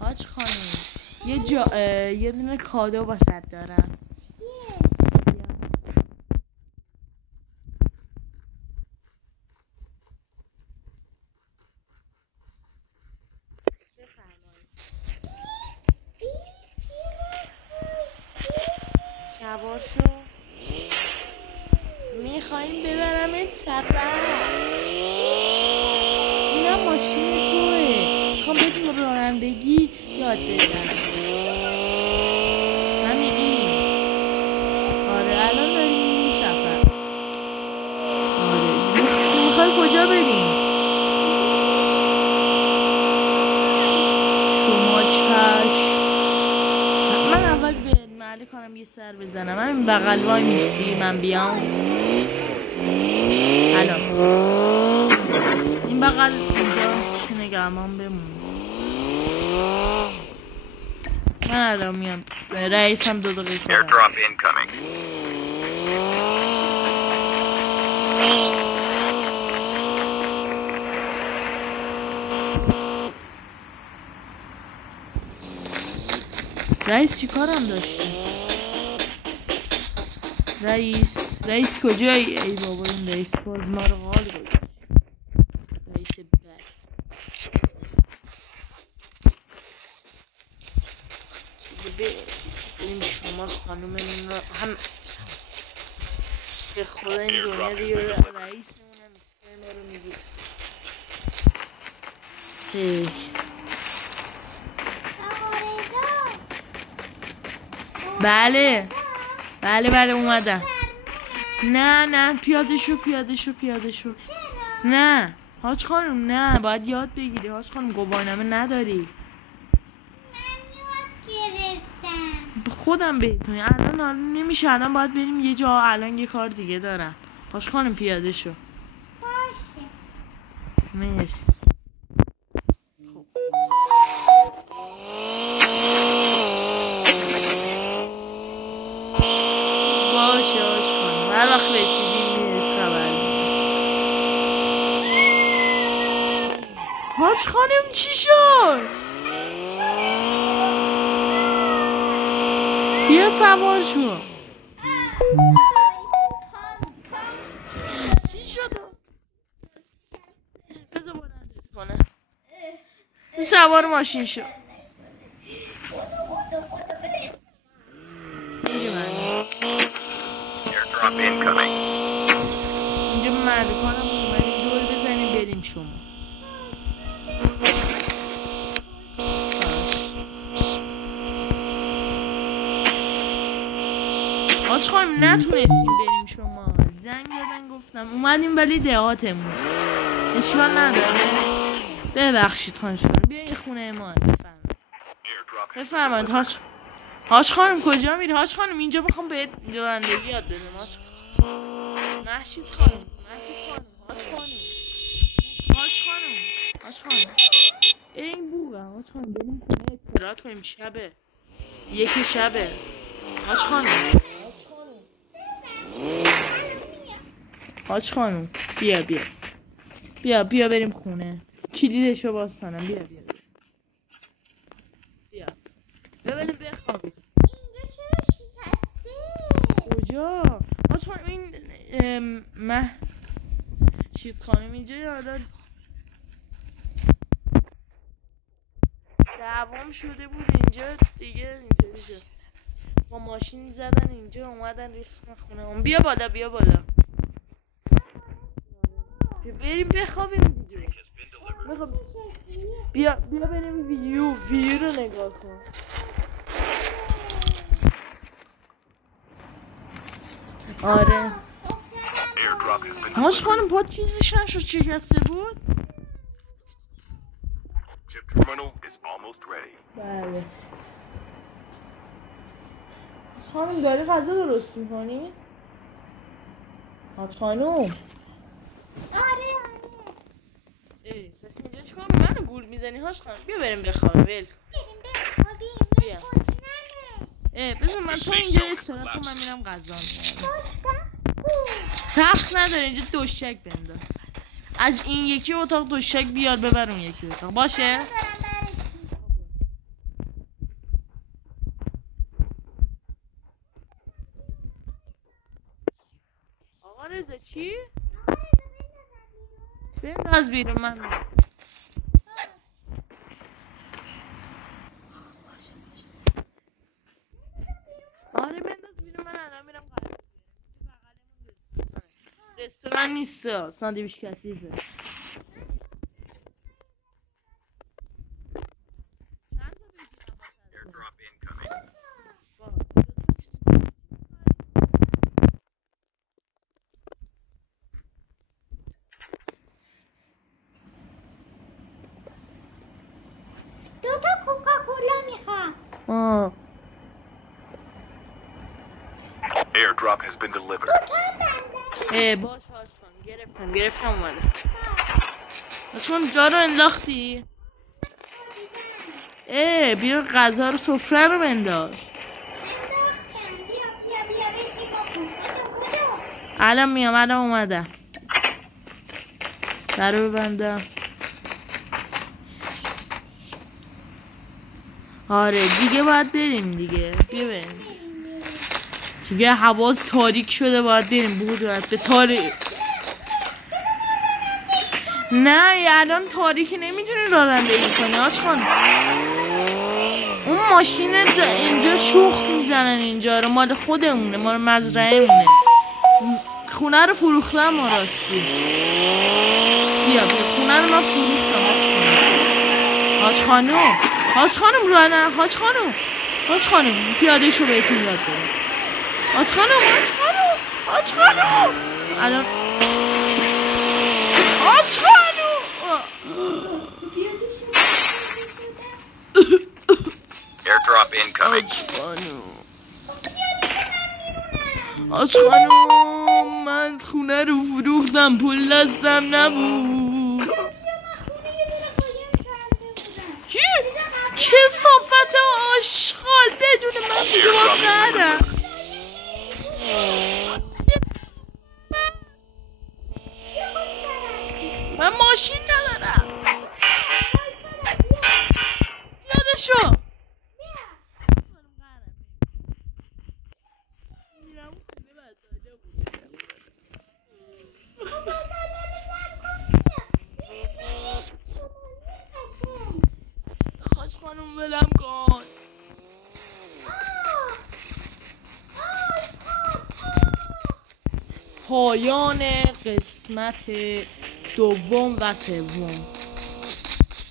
حاج خانم یه دونه کادو واسط دارم. سوار شو، میخواییم ببرمت سفر. اینم ماشین توه، میخوام بهت رانندگی یاد بدم. همین این. آره الان داریم میریم سفر. آره میخوای کجا بریم؟ شما چشم. من اول به محله کارم یه سر بزنم. همین بغل وای میسی من بیام. الان این بغل اینجا چه نگهمان بمون. من الان میام. رئیس هم 2 دقیقه کنم. Airdrop incoming. رئیس چی کارم داشتی؟ رئیس کجایی؟ ای بابا این رئیس باز ما رو حال گذاشت. رئیس بد. بریم شما خانوممون رو هم به خدا این دنیا دیگه رئیسمون هم اسکر ما رو میگه. هی بله اومدم. نه پیاده شو. نه حاج خانم نه، باید یاد بگیری حاج خانم. گواهینامه نداری. من یاد گرفتم. خودم بهتونی الان نمیشه. الان باید بریم یه جا. الان یه کار دیگه دارم. حاج خانم پیاده شو. باشه. مرسی. باشه حاج خانم، هر وقت رسیدیم میرید خبر میدید. حاج خانم چی شد؟ بیا سوار شو. چی شد؟ بذار بلندت کنه. سوار ماشین شو. Airdrop incoming. اینجا مردکانم اومدیم دور بزنیم بریم شما. حاج خانم نتونستیم بریم شما. زنگ دادن گفتم اومدیم ولی دهاتمون. اشکال نداره. ببخشید خانم. بیا این خونه ما. بفرمایید حاج خانم کجا میری؟ حاج خانم اینجا میخوام بهت رانندگی یاد بدم. محشید خانم حاج خانم این بوغه. حاج خانم بریم خونه استراحت کنیم. شبه حاج خانم بیا بریم خونه. کلیدشو باز کنم. بیا ببینیم بخوابیم. اینجا چرا شکسته؟ کجا؟ حاج خانم این شید خانم اینجا یادا دوام شده بود اینجا دیگه. اینجا با ماشین زدن اینجا اومدن ریختن خونه هم. بیا بالا بریم بخوابیم دیگه. بیا بریم ویو رو نگاه کن. آره حاج خانم پا چیزیش نشد شکسته بود. بله خانم داری غذا درست میکنی؟ حاج خانم آره پس اینجا چیکار منو گول میزنی حاج خانم؟ بیا بریم بخوابیم. بریم بیا بذار من تو اینجا استراحت کن. من میرم غذا میارم. تخت نداره اینجا. دوشک بنداز. از این یکی اتاق دوشک بیار ببر اون یکی اتاق باشه. بندازه چی؟ بنداز بیرون من میرم. آره بنداز بیرون من الان میرم قرار رستوران نیست ساندویچ کثیفه. Airdrop incoming. دوتا کوکاکولا میخوام. آه Airdrop has been delivered. باش کن گرفتم اومده. چون جا رو انداختی؟ بیا غذا رو سفره رو بنداز. بیا بشی بکن. الان میام الان اومدم. در رو ببندم. آره دیگه باید بریم دیگه. بیا بریم دیگه حواس تاریک شده باید بریم بود به تاریک. نه الان تاریکی نمیتونی رانندگی کنی آج خانم. اون ماشین اینجا شوخ میزنن اینجا رو مال خودمونه مال مزرعه مونه. خونه رو فروختم ما راستی. بیا خونه رو من فروختم حاج خانم پیاده شو بهتون یاد برم. حاج خانم الان حاج خانم Airdrop incoming. حاج خانم من خونه رو فروختم پول دستم نبود. چی؟ کثافت آشغال بدون من دیگه باید قهرم. من ماشین ندارم. پیاده شو. حاج خانم ولم کن. پایان قسمت دوم و سوم.